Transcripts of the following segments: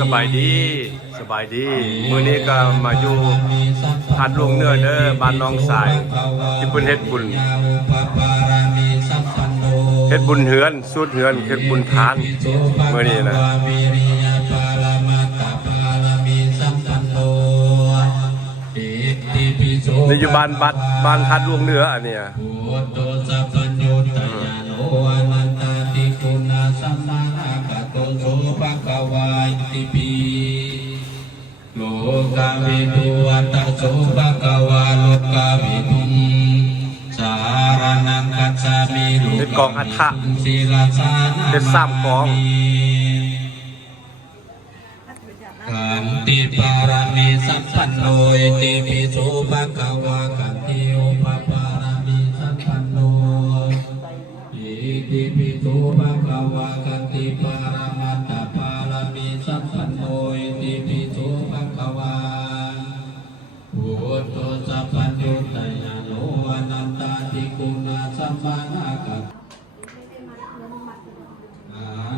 สบายดีมื้อนี้ก็มาอยู่หาดหลวงเนื้อเด้อบ้านน้องสายที่เพิ่นเฮ็ดบุญเฮือนสูตรเฮือนเฮ็ดบุญทานมื้อนี้นะนี่อยู่บ้านหาดหลวงเนื้ออันเนี้ยโลกาวิภูวัตโสภะคะวาโลกาวิภูสารนังกัจฉามิโลกาวิภูศิลาสานามามิขันติปารามิสัพพันโนอิติปิโสภะคะวะขันติโอปปารามิสัพพันโนอิติปิโสภะคะวะขันติปารามัตถปารามิสัพพันโนอิติปิโสภะคะวะพุทโธสัพพัญญูตยาโนอนันตติคุณาสัมมานาคัอ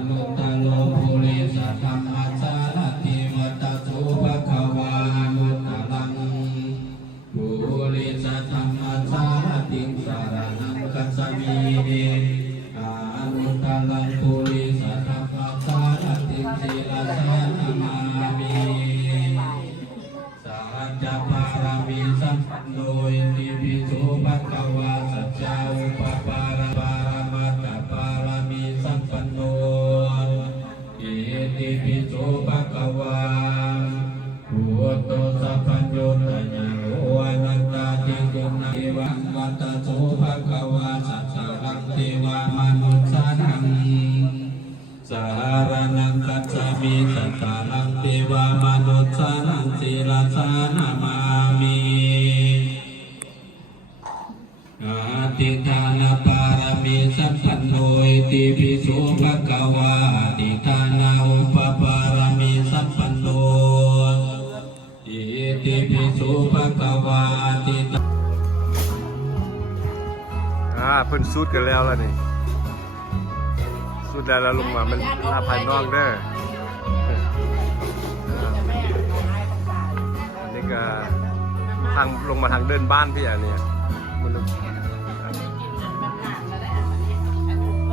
นุตตโลภุริสัทธัมมัสสารติวัตโสภะคะวาอนุตตรังภุริสัทธัมมัสสารติสารนังคัจฉามิอนุตตรังภุริสัทธัมมัสสารติสิลาสานามามิสัจจปารามิสัพพันโนอิติปิโสภะคะวะสัจจาอุปปาราปารามัตถปารามิสัพพันโนอิติปิโสภะคะวะพุทโธสัพพัญญูตยาโนอนันตติคุณาเทวังวัตโสภะคะวะสัจจรังเทวามนุสสานังสารนังกัจฉามิสัตตานังเทวามนุสสานังศิลาสานามามิอาติทานาปารามิสัพพันโนอิติปิโสภะคะวะอาติทานาอุปปารามิสัพพันโนอิติปิโสภะคะวะอาติทาเพิ่นสูตรกันแล้วล่ะนี่สูตรแล้วลงมามันหน้าภายนอกเด้ออันนี้ก็ทางลงมาทางเดินบ้านพี่อันนี้มัน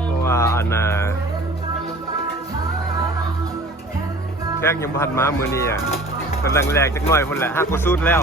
เพราะว่าอันแขกยังพันมามือนี้อ่ะกำลังแรกจักหน่อยคนแหละห้าก็สูตรแล้ว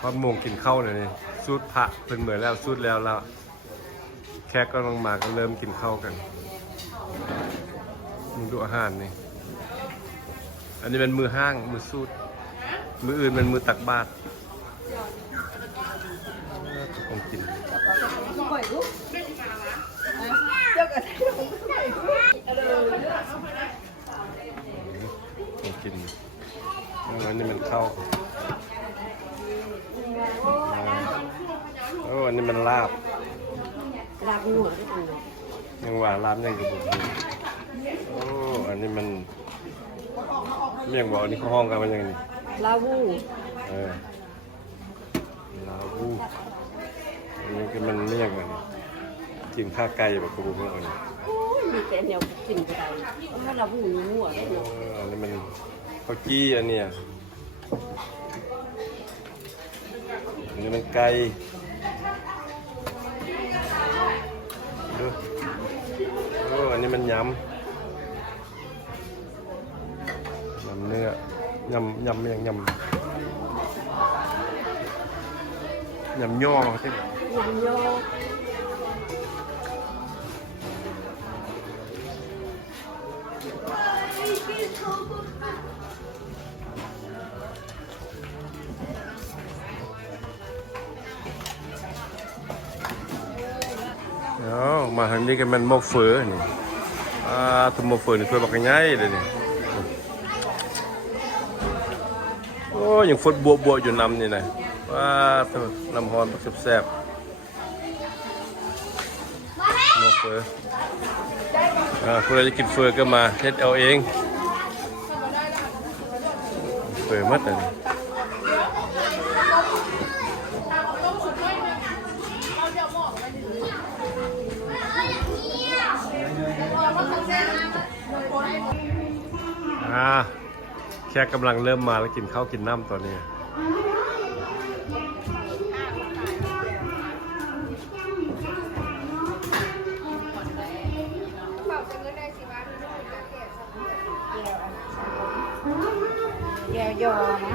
พอโมงกินข้าวเนี่ยนี่สูตรพระเป็นเหมือนแล้วสูตรแล้วแขกก็ลงมาก็เริ่มกินข้าวกันมึงดูอาหารนี่อันนี้เป็นมือห้างมือสูตรมืออื่นเป็นมือตักบาตรต้องกินต้องกินอันนี้มันข้าวโอ้อันนี้มันลาบหมูยังว่าลาบยังอยู่โอ้อันนี้มันเมี่ยงบอกอันนี้เขาห้องกันมันยังนี่ลาวูลาวูอันนี้คือมันเมี่ยงกันกินข้าวไก่แบบกระบุกเมื่อกี้มีแต่แนวกินไปได้เพราะลาวูมีหัวได้เนาะอันนี้มันข้าวจี้อันเนี้ยอันนี้มันไก่ดูโอ้อันนี้มันยำเนื้อยำย่อที่ยำย่อมาทางนี้กันมันหม้อเฟือนี่ตุ้มหม้อเฟือนี่ถ้วยบักง่ายเลยนี่ อ้ยังฟดบวอยู่นำนี่นะว่าน้ำฮอนแซ่บๆนกเฟอคุณเราจะกินเฟอก็มาเฮ็ดเอาเองเฟอมัดเลยแค่กำลังเริ่มมาแล้วกินข้าวกินน้ำตอนนี้แย่ยอนะ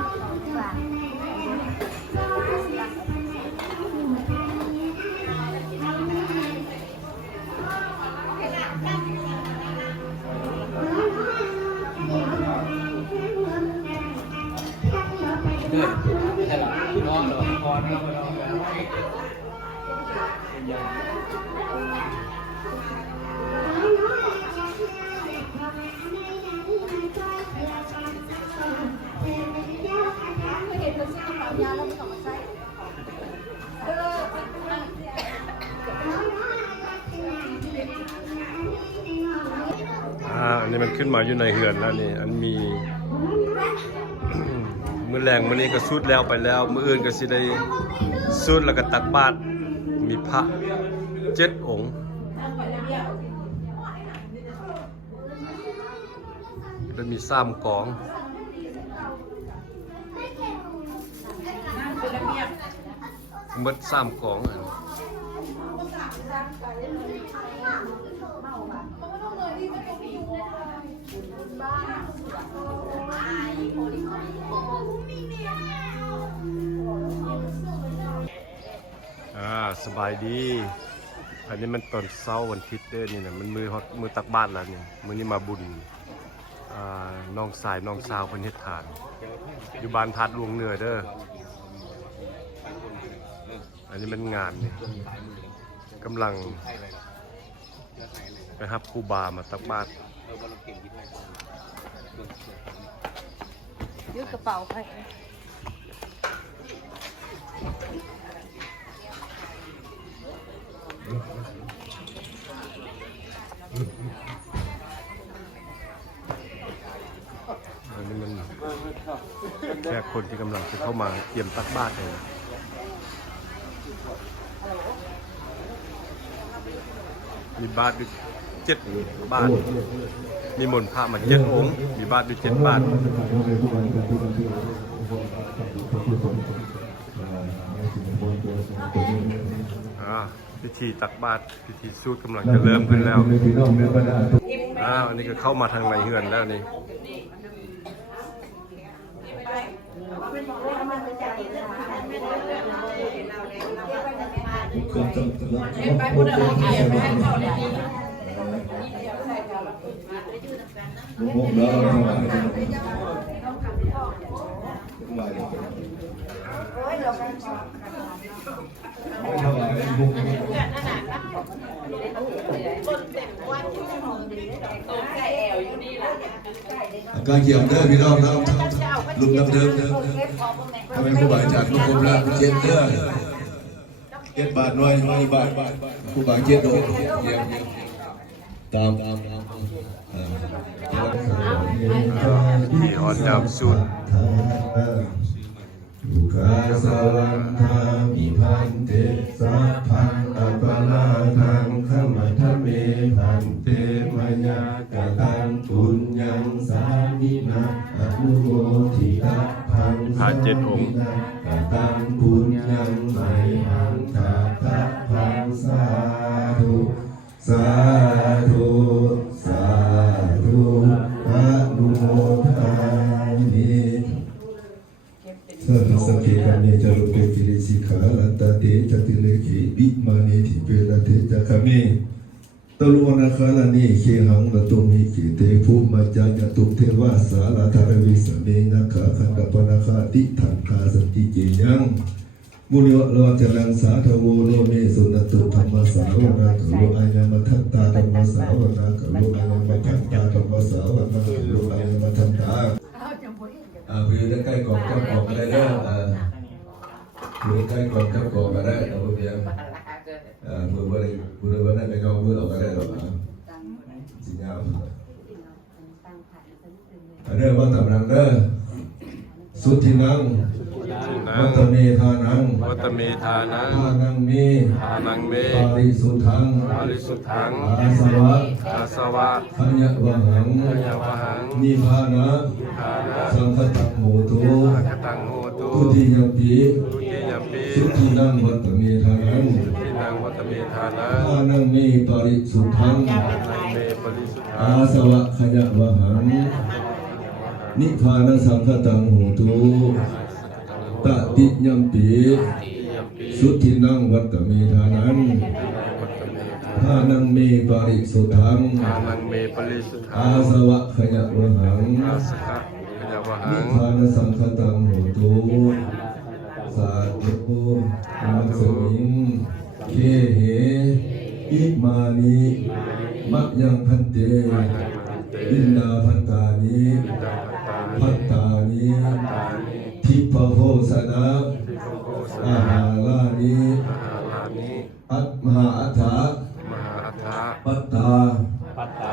ใช่หรอพี่น้องเหรอพอเราไปลองแล้วอันนี้มันขึ้นมาอยู่ในเหือนแล้วนี่อันมี มื้อแรงมื้อนี้ก็สุดแล้วไปแล้วมื้ออื่นก็สิได้สุดแล้วก็ตักบาตรมีพระ7 องค์แล้วมี3 กองหมด3 กองสบายดีอันนี้มันตอนเช้าวันอาทิตย์เด้อนี่นะมันมือตักบาตรแล้วนี่มื้อนี้มาบุญน้องสายน้องสาวเพิ่นเฮ็ดทานอยู่บ้านพัดหลวงเหนือเด้ออันนี้มันงานนี่กำลังไปรับครูบามาตักบาตรยืดกระเป๋าไปอันนี้มันแค่คนที่กำลังจะเข้ามาเตรียมตักบาตรเลยมีบาตรด้วย7 บาทมีมนต์พระมา7 องค์มีบาตรด้วย7 บาทพิธีตักบาตรพิธีสูตรกำลังจะเริ่มขึ้นแล้วอันนี้ก็เข้ามาทางในเฮือนแล้วนี่การเกี่ยวเด้อพี่น้องเราลุมน้ำเดิมทำไมครูบาอาจารย์ทุกคนละเจ็ดเด้อ7 บาทน้อยบาทครูบา7 โดตามที่อ่อนน้ำสูตรทุกขาสวังทามิพันเตสัพพังอัปปะลาทังขมัทเมพันเตมยากตังปุญญังสามินาอนุโมทิตาพังพระ7 องค์ กตังปุญญังไมหังตาตะพังสาธุสาธุสาธุอนุโมทามิสังเกตเนจารุเปติเลสิขาลัตเตจติเลขีบิมานิทิเปลเตจักเมตลุวนาคาลานิเคหังละตุมิเกเตภูมิจายตุเทวาสาลาธารวิสเมนะขาคันตปนาคาติถังคาสติเจยังมุนิวะโลจรังสาธโวโลเมสุนตุธรรมสาวนาคโลอายามัทัตตาธรรมสาวนาคโลอายามัทัตตาธรรมสาวนาคโลอายามัทัตตาเพื่ อยู่ใกล้ๆกองเจ้ากองก็ได้เด้ออยู่ใกล้กองเจ้ากองก็ได้เอาเพียงมือว่าอะไรมือว่านั่นก็ย่อมือออกก็ได้หรอกสิยาวเด้อว่าตำรังเด้อสุทินังวัตเมธานัง วัตเมธานัง ทานังเม ทานังเม ปาริสุทธัง ปาริสุทธัง อาสวะ อาสวะ ขัญญวหัง ปัญญาวหัง นิพพานะ ทานะ สังคตังโหตุ สังคตังโหตุ ทุติยมปี ทุติยมปี สุทินังวัตเมธานัง ทินังวัตเมธานัง ทานังเมปาริสุทธัง ทานังเมปริสุทธั อาง สวะขัญญวหังนิพพานะสังคตังโหตุตติยมปีสุทินังวัตเมธานังทานังเมปาริสุทธัง ทานังเมปริสุทธั อาง สวะขยะวหัง อาสกะปัญญาวหั นิ ง พพานสังคตังโหตุสาธุนาสมิงเคเหอิมานิมะยังพันเตลินดาพันตานิพัตตานิทิพโภสนะอาหาลานิ อาหารานิ อัตมหาอัฏฐะ มหาอัฏฐะ ปัตตา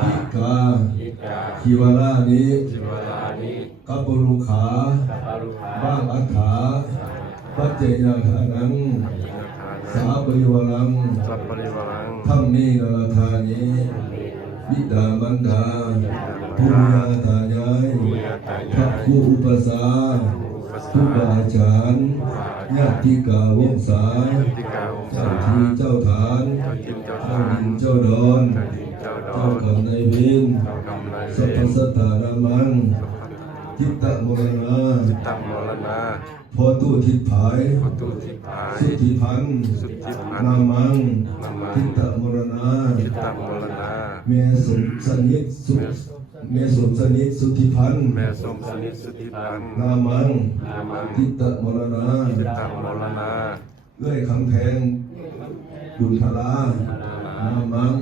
ทิกา อิกา คิวรานิ จิวรานิ กัปปุรุขาบ้างอัฏฐาปัจเจยทานัง จินทา สา นัง ปริวรัง สัพปริวรัง ธรรมีนรธานิวิดามันดาภูมิยาตายาย ภูยาตา พระ ยาย ครูอุปสา ปัส ครู สา บาอาจารย์ญาติกาวงศา ติกาอง เจ้า ศา ที่เจ้าฐาน เจ้าจินเจ้า เจ้า ทาน ดินเจ้าดอน เจ้าดินเจ้าดอ เจ้าน กรรมนายเวร เจ้ากรรมนายเว สัพพ ร สัตตานามังจิตตมรณา ตัมมรณา พอตู้ทิศผาย ประตูทิพาย สุธิพันธ์ สุทธิพัน นา ธ์ มัง นามัง ทิตตมรณา ทิตัมมรณา เมสมสนิทสุเมสมสนิทสุธิพันธ์ แม่สมสนิทสุทธิพันธ์ นามัง นามัง ทิตตมรณา ทิตัมมรณา เอื้อยคำแพงบุญพลานามัง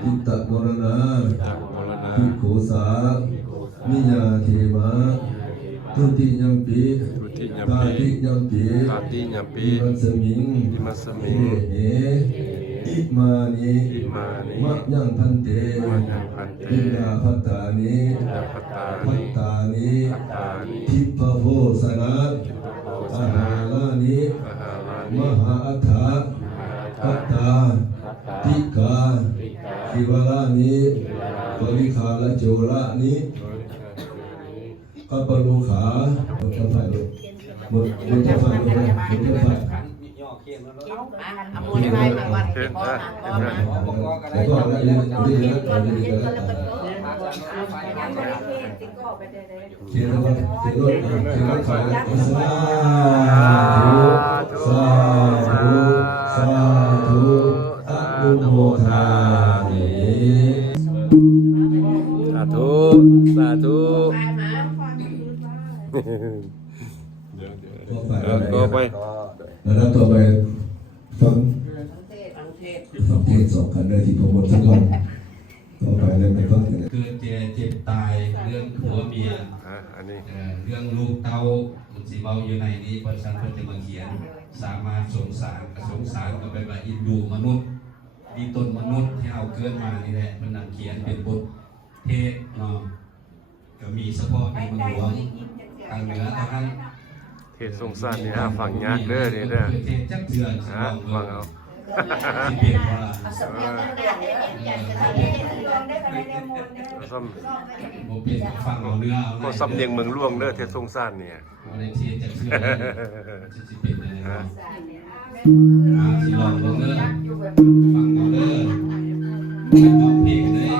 ทิตตมรณา ตัมมรณา ภิกขุสานิยาเทมะทุติยมปี ทุติยม ตา ปี ติยมปี ตาติยมปี อิมัสสมิง อิมัสสมิ เอง เหอิมานิ อิมานิ มะยังพันเต มัญญังพันเต ลินดาพัตตานิ ดาพัตตา พั นิ ตตานิ พัตตานิ ทิพโพสนะอาหาลานิ อาหารา ม นิ หาอัฏฐะปัตตาทิกาคิวรานิบริคาลโจระนิกัปปลูขาหมดจะผ่านเลยหมดจะผ่านเลยหมดจะผ่าน เอาโมได้ไปมาวัน เห็น บ่ นะ มา เห็น บ่ นะ มา แต่ก็ได้เลยได้เลยได้เลยได้เลยเขียนแล้วก็เขียนรถเขียนรถขายสาธุสาธุสาธุอนุโมทามิ สาธุสาธุก็ไป แล้วต่อไปฟังเทศสองกันได้ที่พมลสักคนต่อไปเลยไปฟังกัน เกิดเจ็บตายเรื่องผัวเมีย อันนี้ เรื่องลูกเต้ามันสิเบาอยู่ในนี้เพราะฉะนันเพิ่นจะมาเขียน สามารถสงสารก็เป็นว่าอินดูมนุษย์ดีตนมนุษย์ที่เอาเกิดมานี่แหละมันนำเขียนเป็นบทเทศเนาะก็มีเฉพาะในเมืองหลวงทางเหนือทางนั้น เทศสงสารนี่ฮะฝั่งยากเด้อนี่เด้อ เทศจักเถื่อนสิ ฮะ ลอง ฟังเอา สิเปลี่ยนว่า ซ้ำ บ่เปลี่ยนฟังเอาเนื้อเอา ก็ซ้ำเนียงเมืองหลวงเด้อเทศสงสารเนี่ย ในเทศจักเถื่อนสิเปลี่ยนอะไรเนาะสิลองเบิ่งเด้อฟังเอาเด้อไปร้องเพลงเด้อ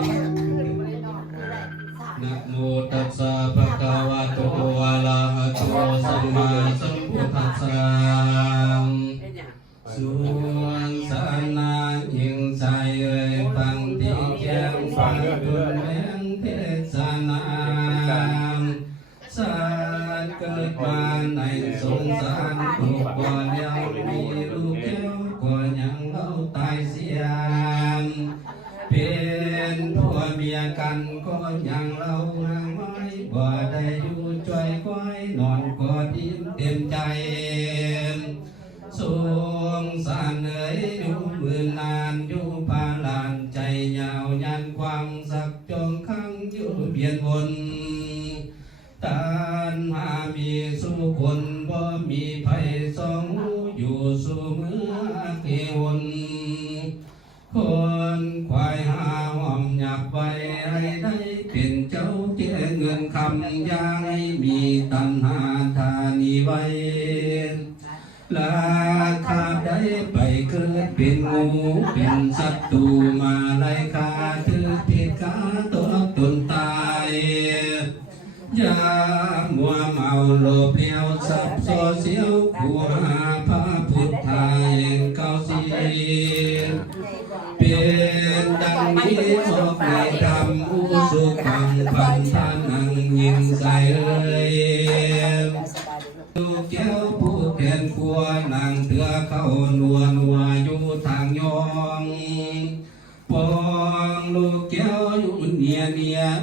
นะโมตัสสะภะคะวะโตอะระหะโตสัมมาสัมพุทธัสสะสุวังสานายิงใจเอ่ยฟังที่แจ้งฟังดุลแม่นเทศนาสัตว์เกิดมาในสงสารลูกบ่ยังมีลูกแก้วก็ยังเล่าตายเสียเป็นผัวเมียกันก็ยังเล่าห่างไว้บ่ได้อยู่จ่อยก้อยนอน เต็มใจสงสารเอ๋ยอยู่มือนานอยู่พาลานใจยาวยันควางสักจงขังอยู่เบียดวนตานหามีสู้คนบ่มีภัยสองอยู่สู่เมื่อเกวนคนควายหาหอมหยับไว้ให้ได้เป็นเจ้าเจ้เงินคำอยาให้มีตัณหาธานีไว้ลาคาได้ไปเกิดเป็นงูเป็นศัตรูมาไล่คาถือผิดกาตัวตนตายอย่ามัวเมาโลภเลี้ยวสับโซเสียวกูหาพระพุทธายเก้าสีเป็นดังนี้โชคในธรรมอุสุขังพันธานังยิงใส่เอ่ยลูกแก้วผู้แทนครัวนางเถือเข้านัวอยู่ทางยองปองลูกแก้วอยู่เนียเ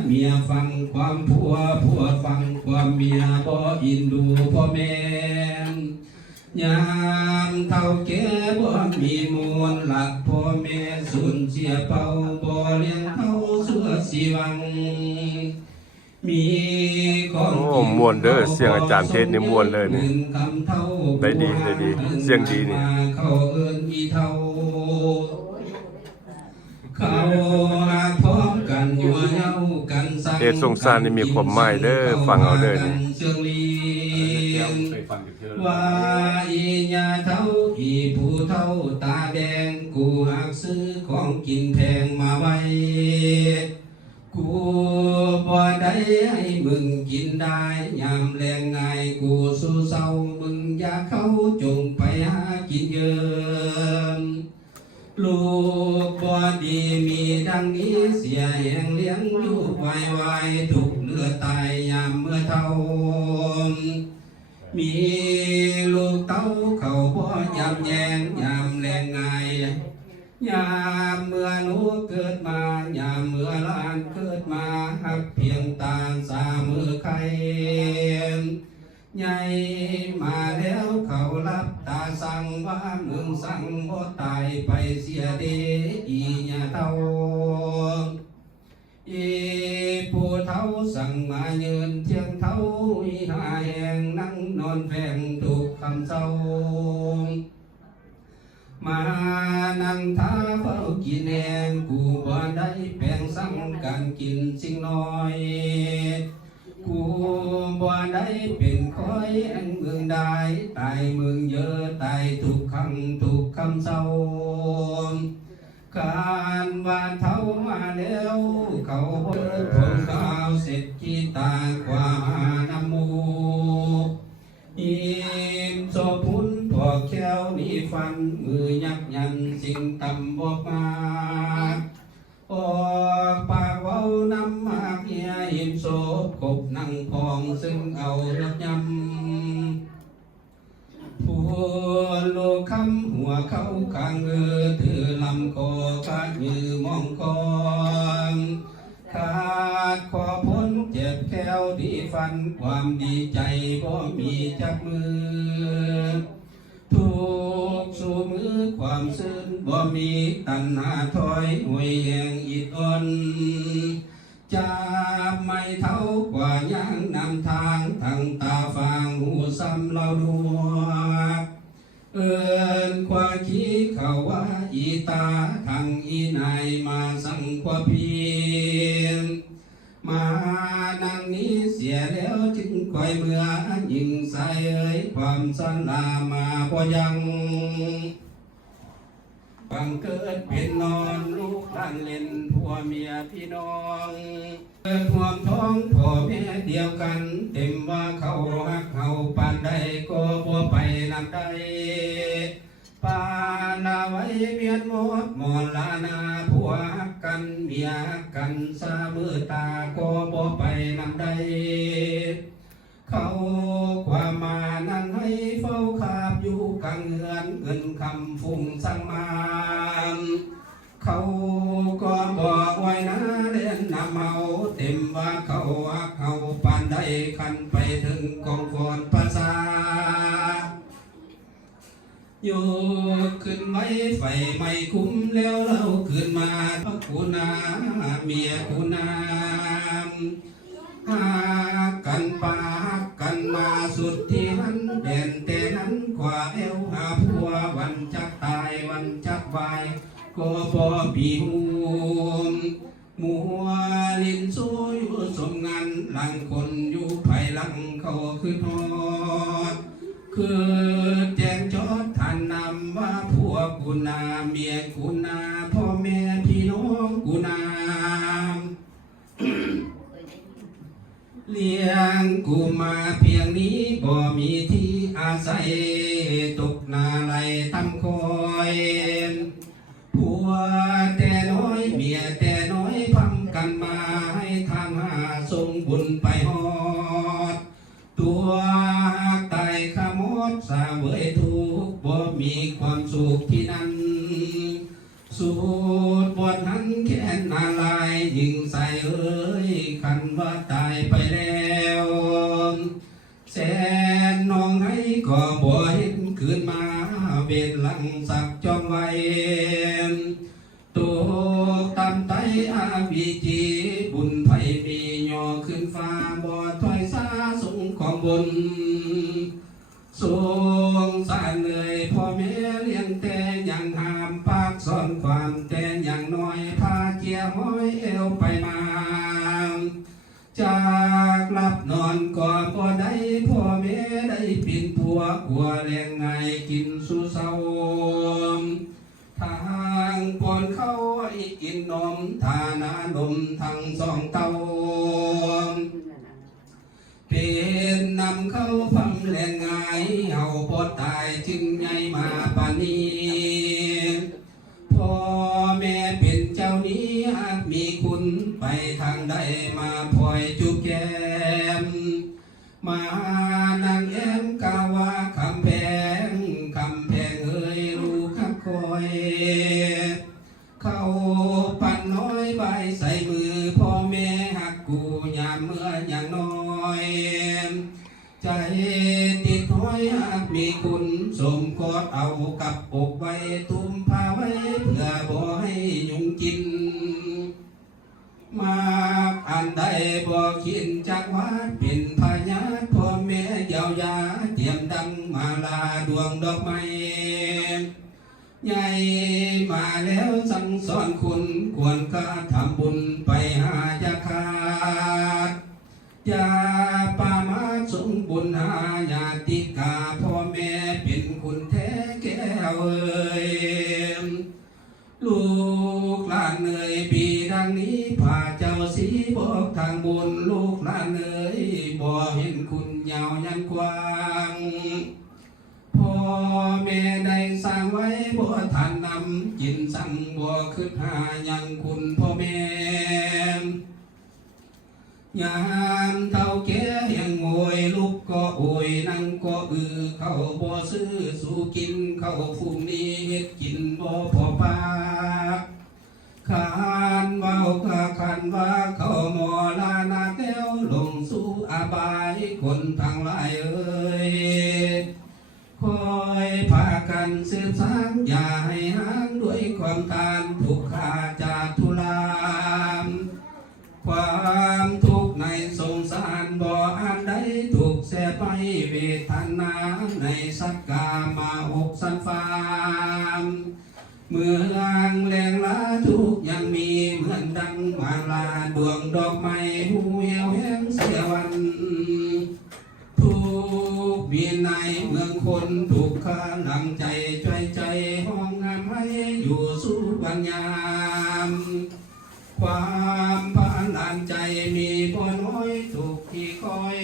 มียฟังความผัวฟังความเมียบ่อินดูพ่อแม่ยามเท่าแก่บ่มีมูลหลักพ่อแม่สูญเสียเป่าบ่เลี้ยงเท่าสัวสีวังมีของ โอ้ม่วนเด้อเสียงอาจารย์เทศนี่ม่วนเลยนี่ได้ดีเสียงดีนี่ เขาเอิ้นอีเท่าเขาหักพร้อมกันอยู่เงากันสั่ง เทศสงสารนี่มีความหมายเด้อฟังเอาเด้อนี่ เสื่องลีว่าอีญาเท่าอีผู้เท่าตาแดงกูหักซื้อของกินแพงมาไว้กูบ่ได้ให้มึงกินได้ยามแรงไงกูสู้เศร้ามึงอย่าเข้าจงไปหากินเยิมลูกบ่ดีมีดังนี้เสียแห่งเลี้ยงลูกไว้ถูกเลือตายยามเมื่อเท่ามีลูกเต้าเขาบ่ยำแยงยามแรงไงยามเมื่อลูกเกิดมายามเมื่อหลานเกิดมาหักเพียงตาสามือใครใหญ่มาแล้วเขารับตาสั่งว่ามึงสั่งบ่ตายไปเสียเดอีญาเท่าอีผู้เท่าสั่งมาเยินเที่ยงเท่าอีหาแห่งนั่งนอนแฝงถูกคำเศร้ามานั่งท้าเฝ้ากินแหงกูบ่ได้แปลงสั่งการกินสิ่งน้อยกูบ่ได้เป็นคอยอันเมืองได้ตายเมืองเยอะตายทุกครั้งทุกคำเศร้าการวานเท่ามาแล้วเขาเบิดผลข้าวเสร็จกีตากว่าน้ำมูอิมโซพุนพอแก้วนี่ฟันมือยักยันสิ่งต่ำบอกมาออกปากเว้าน้ำมากเฮียอิมโซกบนั่งพองซึ่งเอารถยำผู้โลคำหัวเขากลางถือลำคอขาดมือมองคอนขาดขอพ้นเจ็บแก้วดีฟันความดีใจบ่มีจับมือทุกสู่มือความซื่นบ่มีตัณหาถอยหวยแห่งอิดอ่อนจะไม่เท่ากว่าย่างนำทางทั้งตาฟางหูซ้ำเราดวงเอินกว่าขี้เขาว่าอีตาทางอีนายมาสั่งกว่าเพียงมานั่งนี้เสียแล้วจึงคอยเมื่อยิงใส่เอ่ยความสันลามาพอยังบังเกิดเป็นนอนลูกหลานเล่นผัวเมียพี่น้องเกิดห่วงท้องพ่อแม่เดียวกันเต็มว่าเขาหักเขาปานใดก็บ่ไปนำใดปานาไว้เมียนหมดหมอนลานาผัวหักกันเมียหักกันสามือตาก็บ่ไปนำใดเขาความมานั่งให้เฝ้าคาบอยู่กลางเงินคำฟุ้งสั่งมาเขาก็บอกไว้นะเล่นนำเอาเต็มว่าเขาหักเขาปานใดคันไปถึงกองฟอนภาษา โยกขึ้นไว้ไฟไม่คุ้มแล้วเราขึ้นมาพระกุณาเมียกุณาหากันป่ากันมาสุดที่นั้นแดนแต่นั้นกว่าเอวหาผัววันจักตายวันจักวายก็พอปีหูมัวลินสู้อยู่สมงานหลังคนอยู่ภายหลังเขาคือทอดคือแจ้งจอดท่านนำว่าผัวกุณาเมียกุณาพ่อแม่พี่น้องกุณาเลี้ยงกูมาเพียงนี้บ่มีที่อาศัยตกนาไหลตั้งคอยผัวแต่น้อยเมียแต่น้อยพังกันมาให้ทางหาส่งบุญไปฮอดตัวไตขมดสาเวยทุกบ่มีความสุขที่นั่นสูดบทนั้นแค่นนาลายยิงใส่เอ้ยคันว่าตายไปแล้วแสนน้องให้ก็บ่เห็นคืนมาเวทหลังสักจองไว้ตัวตามไตอาวิจีบุญไผมีย่อขึ้นฟ้าบ่ถอยซาสูงของบนสงสารเลยพ่อแม่เลี้ยงแต่ยังห้ามปากสอนความแต่ยังน้อยพาเกี่ยห้อยเอวไปมาจากหลับนอนก่อนบ่ได้พ่อแม่ได้ปิ่นผัวกลัวแรงไงกินสู่เศร้าทางปอนเข้าไอ้กินนมทานานมทั้งสองเต้าเป็นนำเข้าฟังแรงไงเฮาบ่ตายจึงใหญ่มาปานนี้พ่อแม่เป็นเจ้านี้หากมีคุณไปทางใดมาพลอยจุกแก้มมานางแอมกาว่าคำแพงเอ้ยรู้ขับคอยเข้าปั่นน้อยใบใส่มือพ่อแม่หักกูยามเมื่ออย่างน้อยใจติดห้อยหากมีคุณสมกอดเอากับอกไว้ตุ้มผ้าไว้เพื่อบ่ให้ยุงกินมากอันใดบ่คิดจักว่าเป็นพญาพ่อแม่เยาวยาเตรียมดังมาลาดวงดอกไม้ใหญ่มาแล้วสั่งสอนคุณควรกระทำบุญไปหายาขาดอย่าปามาสงบุญหาญาติกาพ่อแม่เป็นคุณแท้แก้วเอ่ยลูกหลานเอ่ยปีดังนี้พาเจ้าสีบอกทางบุญลูกหลานเอ่ยบ่เห็นคุณยาวยันกว้างพ่อแม่ได้สร้างไว้บ่ทานนำกินสั่งบ่ขึ้นหายังคุณพ่อแม่ยามเท่าแก่ยังโวยลูกก็โอยนั่งก็เขาบ่ซื้อสู่กินเขาภูมินี้เฮ็ดกินบ่พอปากขานเว้าขันว่าเขาหมอลานาแก้วลงสู่อาบายคนทั้งหลายเอ้ยคอยพากันสืบสานอย่าให้ห่างด้วยความทานทุกขาจากทุลามความทุกข์ในสงสารบ่อันใดถูกแสบไปเวทนาในสักกามาอกสันฟามเมืองแรงลาทุกยังมีเหมือนดังมาลาดวงดอกไม้หูเหี่ยวแห้งเสียวันทุกวินัยเมืองคนถูกข้าหลังใจช่วยใจห้องงามให้อยู่สู้ปัญญามความพานานใจมีบ่น้อยถูกที่คอย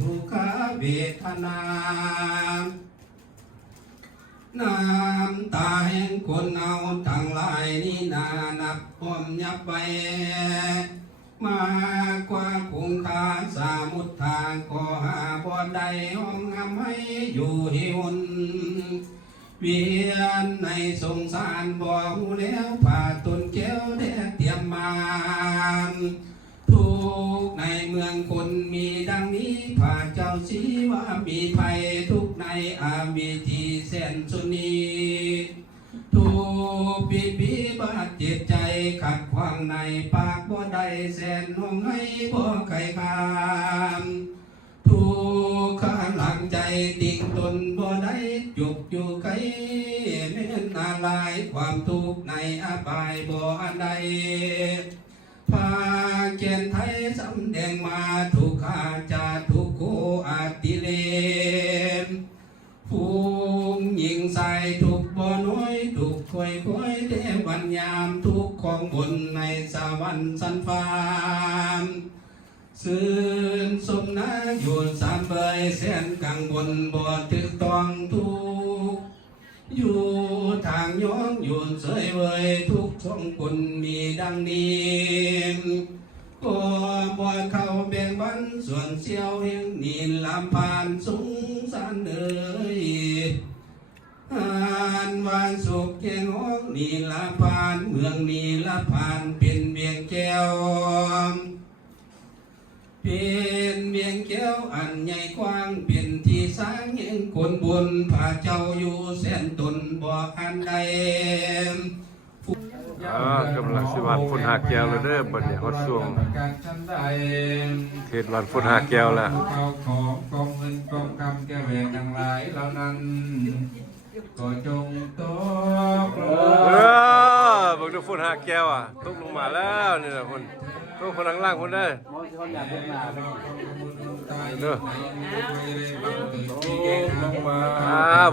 ถูกขาเวทนาน้ำตาแห่งคนเอาทั้งหลายนี่นานับพร้อมยับไปมากกว่าคงคาสามุทธาก็หาบ่ได้ห้องงามให้อยู่หิวนเวียนในสงสารบ่หูแล้วผ่าตนแก้วแดดเตรียมมาทุกในเมืองคนมีดังนี้ผ่าเจ้าสีว่ามีภัยทุกในอาวิธีแสนสุนี แสนห้องให้บ่ไข่คามทุกข์หลังใจติ่งตนบ่ได้จุกอยู่ไกลแม่นอาลายความทุกข์ในอบายบ่อันใดพาเขียนไทยสำแดงมาทุกขาจาทุกโคอาติเลมฟูงยิงใส่ทุกบ่น้อยทุกค่อยเทวันยามทุกของบนในสวรรค์สันฟ้าสื่นสมนาอยู่สามเบยแสนกังวลบ่ถึกต้องทุกอยู่ทางย้อนอยู่เสยเวยทุกช่องคนมีดังนี้ก็บ่เข้าแบ่งบันส่วนเสียวเฮงนีลำผ่านสงสารเอ่ยอ่านวันสุขแก่งห้องนีลำผ่านเมืองนีลำผ่านเป็นเวียงแก้วเป็นเวียงแก้วอันใหญ่กว้างเป็นที่สร้างเองคนบุญพระเจ้าอยู่แสนตนบ่อันใดกำลังสิวันฝุ่นหาแก้วแล้วเด้อบัดนี้ฮอดช่วงเทศวันฝุ่นหาแก้วแล้วของกองเงินกองคำแก้วแหวนทั้งหลายเหล่านั้นก็จงตกลงบักดูฝุ่นหาแก้วอ่ะตกลงมาแล้วนี่น่ะพุ่นตกคนข้างล่างพุ่นเด้อเด้อลงมา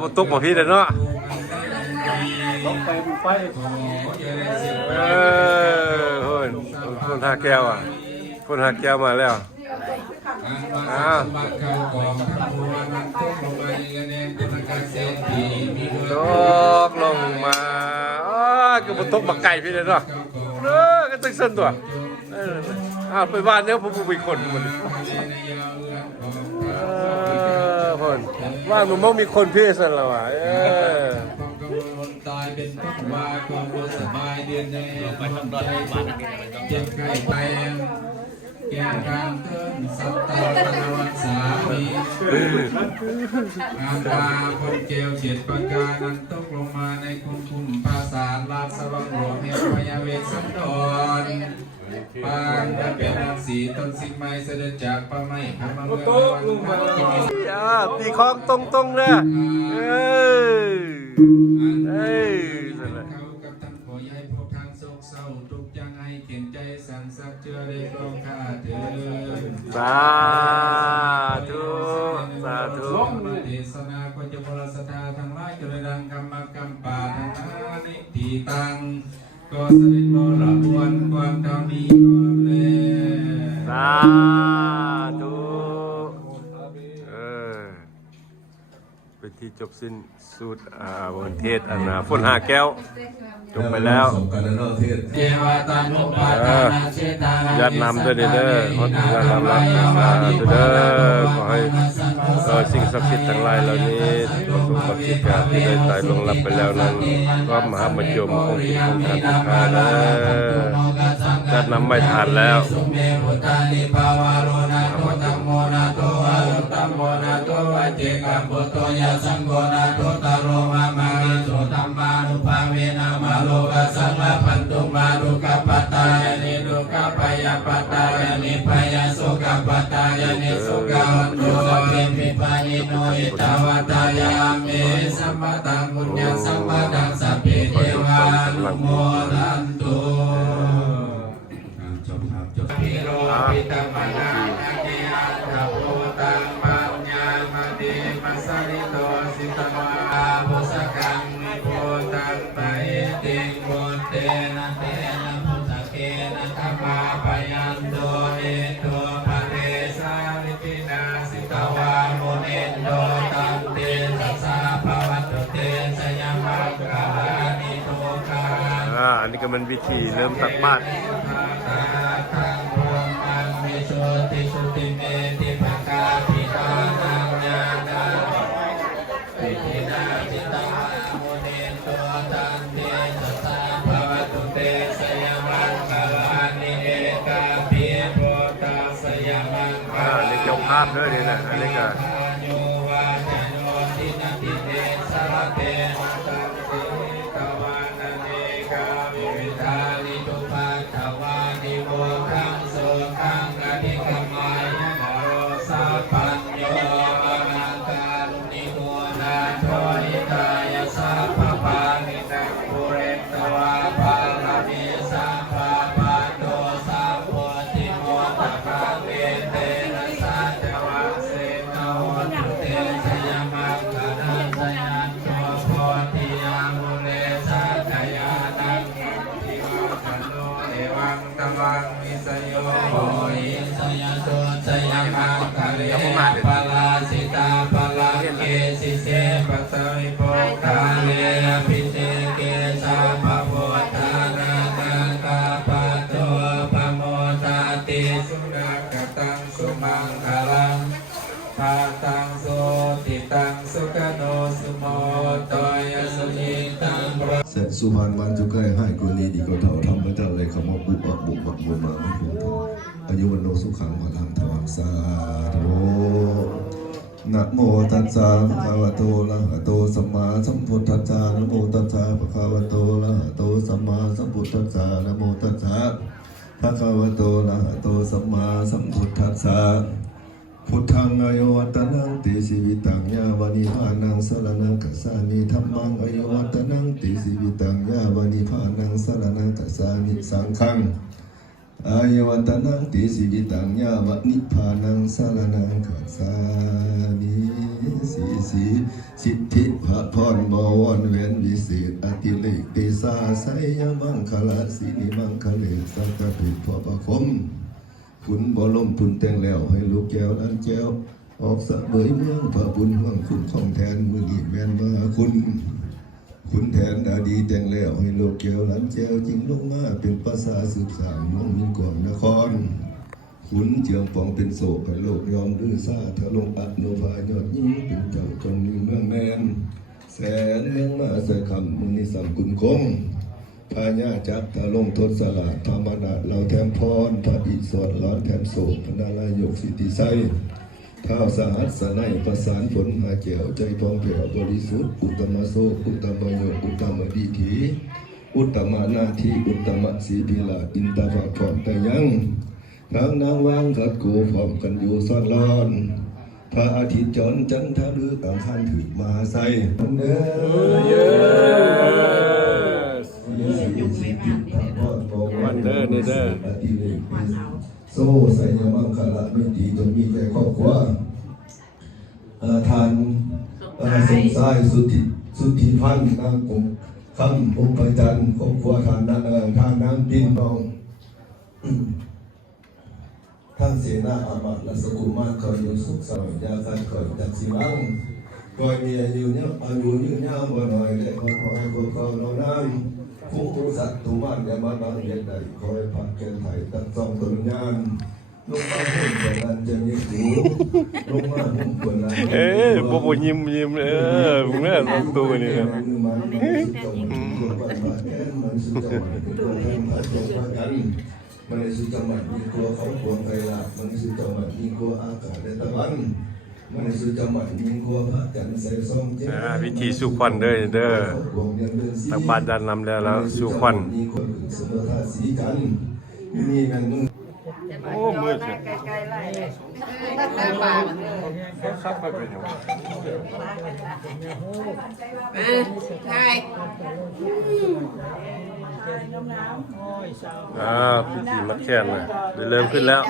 บ่ตกบ่พี่เด้อเนาะลงไปคนหาแก้วอ่ะคนหาแก้วมาแล้วตกลงมาก็บ่ตกบักไก่พี่เด้อเนาะก็ตึกซั่นตัวไปบ้านเนี้ยผมไปคนมันพ่นว่ามันมีคนพี่ซั่นแล้วอ่ะตายเป็นทุกข์ว่าความรู้สบายเดือนในไปทำใจเจ็บไข้ไปแก่การเติมสัตตาวันสามีงานตาคนเกลเฉียดปากกานั้นตกลงมาในคุ้มภาษาลาดสว่างหลวงเฮพยาเวสันดรปางจะเป็นสีต้นสิกไม้เสด็จจากป่าไม้พระมังกรตีคองตรงเลยเขากับทั้งขอย้ายพวกทางโศกเศร้าทุกอย่างให้เขียนใจสั่งสักเจอได้กรองข้าเถิดสาธุสาธุเทศนาก็จะบริสัทธาทั้งหลายจะได้ดังกรรมกรรมป่าทั้งนั้นในที่ตังก็เสด็จมารับวันความเท่านี้ก่อนเลยสาธุเป็นที่จบสิ้นสูตรวันเทศฝนหาแก้วจบไปแล้วยัดนำด้วยเด้อขอถึงการรับเด้อขอให้สิ่งศักดิ์สิทธิ์ทั้งหลายเหล่านี้ประสบกับสิ่งที่ได้ตายลงรับไปแล้วนั้นก็มหาบรรจงองค์ที่องค์การพุทธาเด้อยัดนำไม่ทานแล้วสังโฆนาโตตโรมามาริโสตัมมานุภาเวนะมาโลกัสสังละพันตุมารุกัปปตายนิรุกัปปยปตายนิพยสุกัปปตายนิสุกัวันโตเกมิปายิโนอิตาวตายามิสัมปตังปุญญสัมปตังสัพเพเทวานุโมทันตุจบพิโรปิตมนาเกยัตถะโพตังปัญญามะเดมัสสริโตสิตวาบุสกังวิโพตังปะเอติงโมเตนะเตนะพุทธเกนะธัมมาปยันโตเอโตภะเรสาลิปินาสิตวาโมเนโตตันเตสัสสะภวัตเตสยามังกานิโตกาอันนี้ก็มันวิธีเริ่มตักบาตรติสุติเมติภกาภิตานังญาณาปิตินาจิตาโมเนโตตันเตสัสสะภวตุเตสยามังกาลานิเอกาภิโพตาสยามังกาอันนี้เจ้าภาพด้วยนี่นะอันนี้ก็โยวาจโนทินาทิเตสระเตนะตังติตวานาเนกาวิวิธานิทุปัฏฐวานิโมฆะ สยามังคะเลปลาสิตาปลาเกสิเสปัสสิโปคาเลปิเตเกสาปะโพธานานาคาปะโตปะโมตาติสุนักตังสุมังคลังภาตังโสติตังสุขโนสุโมโตยสุญิตัง เสร็จสุพรรณวันจุกใกล้ให้กรณีดีก็เท่าทำพระเจ้าเลยขมบุบบุบบุบมาไม่ถูกอายุวันโนสุขังพลังทวังสาธุนะโมตัสสะภะคะวะโตอะระหะโตสัมมาสัมพุทธัสสะนะโมตัสสะภะคะวะโตอะระหะโตสัมมาสัมพุทธัสสะนะโมตัสสะภะคะวะโตอะระหะโตสัมมาสัมพุทธัสสะพุทธังอายุวัตนังติชีวิตังยาวานิพานังสรณังกัสสามิธัมมังอายุวัตนังติชีวิตังยาวานิพานังสรณังกัสสามิสังฆังอายุวัตนังติชีวิตังยาวานิพานังสรณังกัสสามิสีสิทธิพระพรบวรเวนวิเศษอติเลกเตสาไสยมังคละสินิมังคเลสักกะปิพระคมขุนบ่ล้มทุนแต่งแล้วให้ลูกแก้วนั้นแก้วออกสะเบยเมืองพระบุญห่วงคุณของแทนมือดีแม่นมาคุณแทนอดีแต่งแล้วให้ลูกแก้วนั้นแก้วจริงลงมาเป็นภาษาสืบสานน้องมินก่อนนครขุนเจียงปองเป็นโศกให้โลกยอมดื้อซาทะลงอัดโนภายอดยิ่งเป็นเจ้าจงมีเมืองแมนแสนเรื่องมาใส่คำมุนิสัมกุลคงพญาจักตะลงทศลาธรรมนาเราแถมพรพระอิศวรร้อนแถมโศกพนาลายกสิทธิไซท้าวสหัสสนัยประสานฝนหาเจียวใจพองเผียวบริสุทธิ์อุตตมโสอุตตมโยอุตตมดีถีอุตตมนาทีอุตตมสีพิลาอินตาภพรแต่ยังทางนางวางขัดกูพร้อมกันอยู่ซ่อนร้อนพระอาทิตย์จรจันทร์หรือต่างขันถือมาใส่เด้วันเด้อนี่เด้อโซ่ใส่ยามังคละไม่ดีจนมีแก่ครอบครัวทานสมสายสุทธิพันธ์นางกงคำองค์ประจันครอบครัวทานนางปินทองท่านเสนาอามาตย์และสกุมารคอยอยู่สุขสบายยาการคอยจักสิบังคอยมีอายุยืนยาวบ่หน่อยและคอยคนเรานั่งคุ้มผู้สัตว์ตุมันอย่ามาบังเย็นใดคอยผักเกณฑ์ไถ่ตั้งซองตุนยานลงมาหุ่นกว่านั้นจะมีหูลงมาหุ่นกว่านั้นบ่ยิ้มมึงเนี่ยลงตัวนี่นะมันในสุจมันมีกลัวเขาควงไกลละมันในสุจมันมีกลัวอากาศในตะวันมันในสุจมันมีกลัวพระจันทร์ใส่ซองเจ้าวิธีสู้ควันเด้อตักบาตรดันนำแล้วสู้ควันมีคนอื่นเสมอท่าสีกันมีแมงมุมโอ้มืดเลยใกล้ๆไล่ซับไปเป็นยังใช่พิธีมัดแขนนะเริ่มขึ้นแล้ว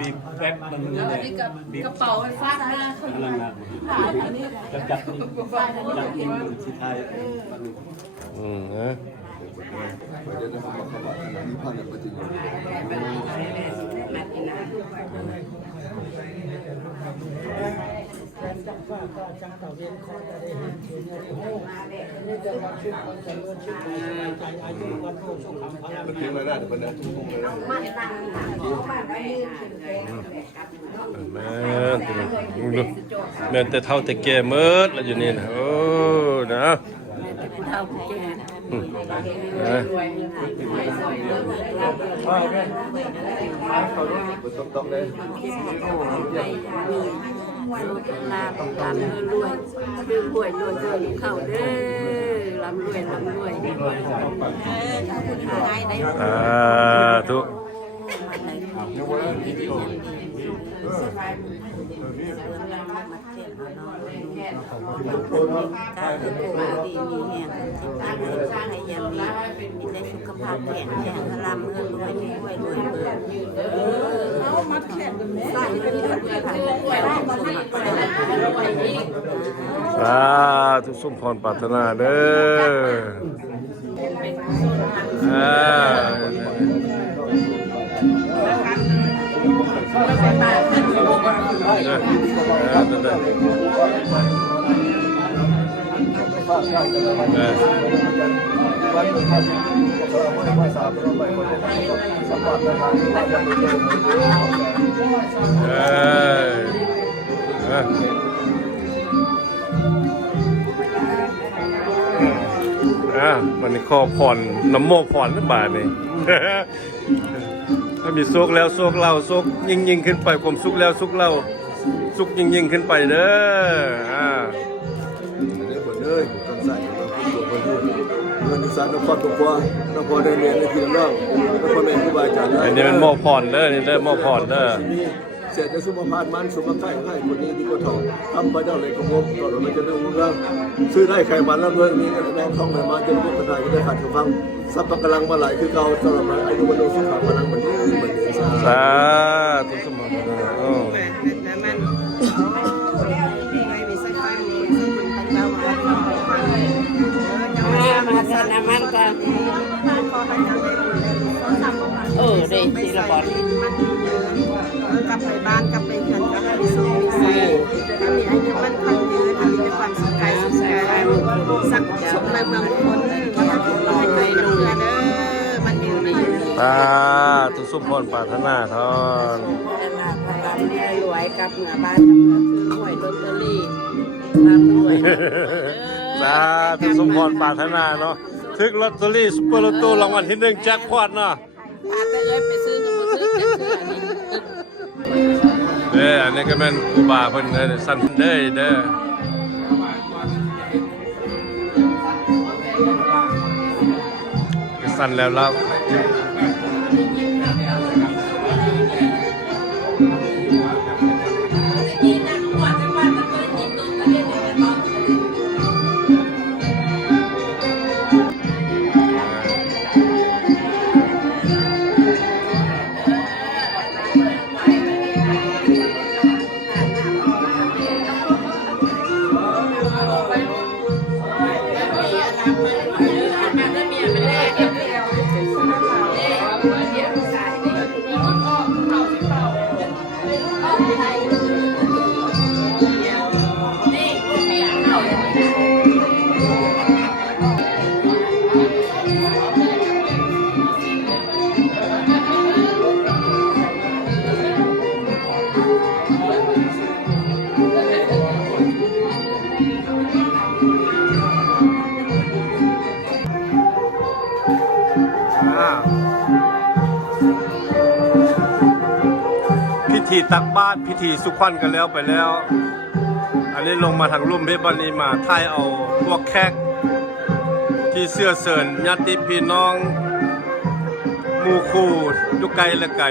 บีบแป๊บมันนี่กระเป๋าไฟฟ้านะจับฟาดจับเองสุดท้ายนะจังเต่าเวียนคอยจะได้เห็นเห็นนี่จะมาชุดคนจะเลื่อนชุดใจอายุวันโตสุขังพลังเพียงไรได้เดี๋ยวเป็นทุกคนเลยแม่แต่เท่าแต่แก่เมิดแล้วอยู่นี่นะโอ้นะเท่าแก่ต้องเลยลาบลำรวยคือหวยรวยเข้าเด้อลำรวยทุกการเป็นผู้ดีมีแห่งให้ยามนี้มีได้สุขภาพแข็งแรงพลังเงินรวยรวยเอามัดแขนใส่เป็นเลือดผ่านได้มาสมัครสาธุสมพรปรารถนาเด้อ มันขอผ่อนน้ำโมผ่อนหรือเปล่านี่ ถ้ามีสุกแล้วสุกเล่าสุกยิ่งขึ้นไปผมสุกแล้วสุกเล่าสุกยิ่งขึ้นไปเด้อเงินศึกษาต้องครอบครัวต้องพอได้เรียนในที่น้องต้องพอแม่ครูบาอาจารย์ อันนี้มันโมผ่อนเด้อนี่เด้อโมผ่อนเด้อเสร็จจะสุภาพมันสุภาพใกล้ให้คนนี้ที่ก็ถอดทำไปเจ้าเลยก็งบต่อเราไม่จะเรื่องเรื่องซื้อได้ใครมันแล้วเรื่องนี้ก็แม่ท่องเลยมาจะรู้ปัญหาจะได้ขาดฟังสัพพะกำลังมาไหลคือเก่าสำหรับอายุวันโดสุขพลังเหมือนสาธุสมบูรณ์มาสนามันกันได้ทีละบอลกลับไปบ้านกลับไปเขื่อนกลับไปสู่มีอายุมันคงยืนมีความสุขกายสุขใจสักสมในเมืองคนก็ทำให้เราใจดูแลเด้อมันอยู่ในทุสุพรปรารถนาทอนพลังรวยกับเหนือบ้านกับเหนือคือหวยลอตเตอรี่ร่ำรวยทุสุพรปรารถนาเนาะทึกลอตเตอรี่ซุปเปอร์โลโต้รางวัลที่1แจ็คพอตเนาะพาไปซื้อหนูซื้อจะซื้ออันนี้อันนี้ก็เป็นครูบาเพิ่นสั่นเด้อสั่นแล้วพิธีตักบาตรพิธีสุขวัญกันแล้วไปแล้วอันนี้ลงมาทางลุ่มเพชรบุรีมาถ่ายเอาพวกแขกที่เสื้อเสริญญาติพี่น้องหมู่คู่ยุไกลและไก่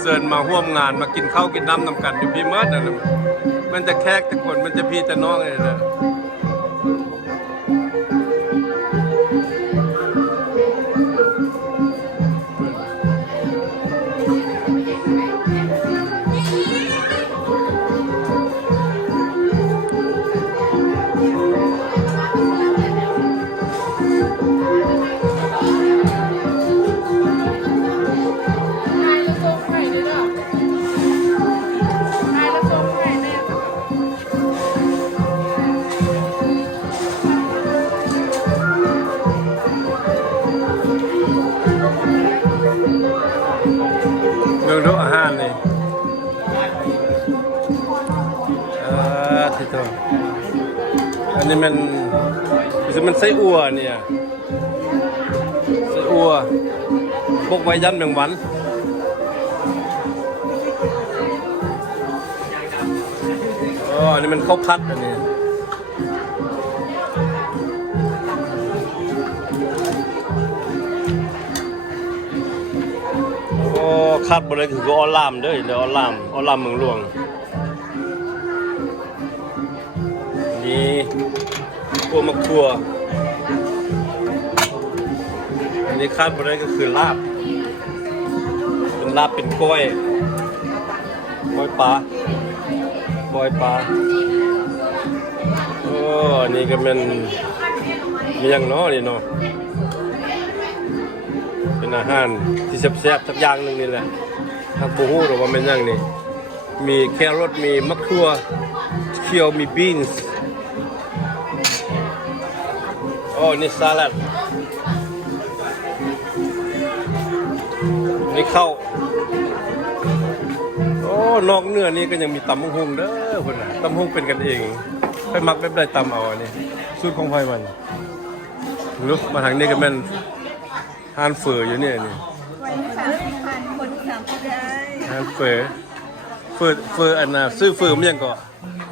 เสริญมาร่วมงานมากินข้าวกินน้ำนำกันอยู่พี่เมิดนะมันจะแขกแต่คนมันจะพี่แต่น้องเลยนะเรื่องดูอาหารเลยที่ตัวอันนี้มันไส้อั่วเนี่ยไส้อั่วพวกไว้ยันแมงวันอันนี้มันข้าวผัดอันนี้คัดบริคือออลามเด้อเดี๋ยวออลามเมืองหลวงนี่พวกมะขั่วอันนี้คัดบริก็คือลาบเป็นลาบเป็นกล้วยปลานี่ก็เป็นเมียงเนาะนี่เนาะเป็นอาหารที่แซ่บๆสักอย่างหนึ่งนี่แหละ ทางบูฮูหรือว่าเป็นยังนี่มีแครอทมีมะเขือเขียวมีบีนส์โอ้นี่สลัดนี่ข้าวโอ้นอกเนื้อนี่ก็ยังมีตำมะฮุงเด้อคนน่ะตำมะฮุงเป็นกันเองไปมักแบบใดตำเอาอันนี้สูตรของไผมันรู้มาทางนี้ก็แม่นทานเฟออยู่เนี่ยนี่ทานเฟออันน่ะซื้อเฟอมันยังก็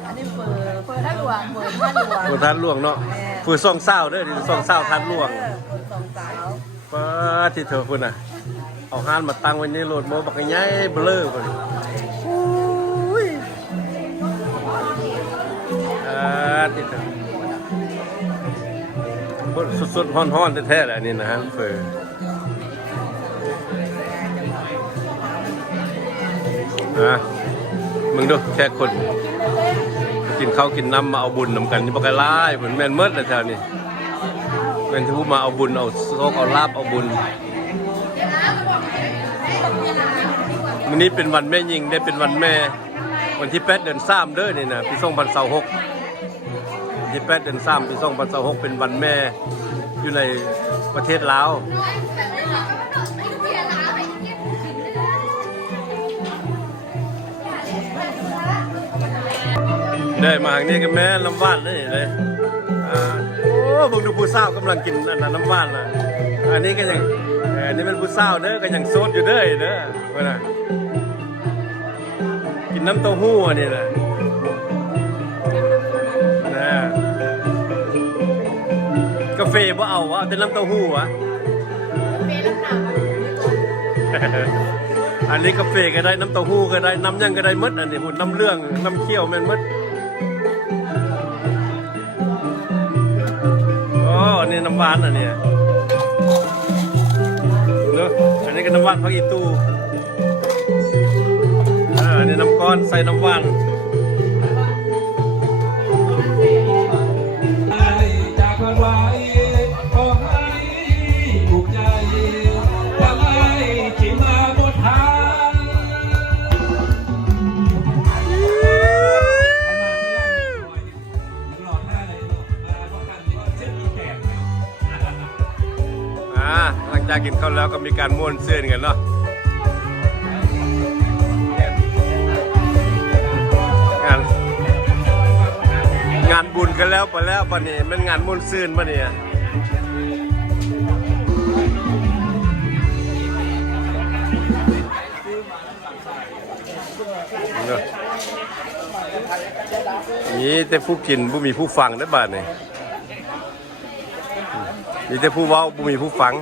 อันนี้เปิดท่าหลวงเปิดท่าหลวง เฟอทานลวงเนาะเฟอซ่องเศร้าเด้อดิซ่องเศร้าทานลวง เปิดสองสาว ป้าที่เธอพุ่นน่ะเอาห้านมาตั้งไว้ในรถโมบักใหญ่เบลอพุ่นที่เธอบดสดๆฮ้อนๆแท้ๆแหละนี่นะฮะเฟอมึงดูแค่คนกินข้าวกินน้ำมาเอาบุญนำกันนี่บ่ไกลายเหมือนแม่นเมิดเลยแถวนี้แม่นที่ผู้มาเอาบุญเอาโชคเอาลาบเอาบุญวันนี้เป็นวันแม่ยิงได้เป็นวันแม่วันที่8 เดือน 3เด้อนี่นะปี2026วันที่8 เดือน 3ปี2026เป็นวันแม่อยู่ในประเทศลาวได้มาทางนี้ก็แม่น้ำว่านเลยโอ้พวกดูผู้สาวกำลังกินอันนั้นน้ำว่านล่ะอันนี้ก็ยังอันนี้เป็นผู้สาวเด้อก็ยังโซดอยู่เด้อเด้อว่าน่ะกินน้ำเต้าหู้อันนี้แหละนะกาแฟบ่เอาวะเป็นน้ำเต้าหู้วะอันนี้กาแฟก็ได้น้ำเต้าหู้ก็ได้น้ำยังก็ได้มดอันนี้หุ่นน้ำเรื่องน้ำเคี่ยวแม่นมดอันนี้น้ำหวานอันนี้เนอะอันนี้ก็น้ำหวานพักอีตู้อันนี้น้ำก้อนใส่น้ำหวาน จากวันไว้ขอให้ถูกใจว่าไอ้ที่มาบนทางหลังจากกินข้าวแล้วก็มีการม่วนเสื้อนกันเนาะงานบุญกันแล้วไปแล้วปะนี่มันงานม่วนซื่นปะเนี่ยนี่แต่ผู้กินผู้มีผู้ฟังได้บ้านนี่มีแต่ผู้เว้าผู้มีผู้ฟัง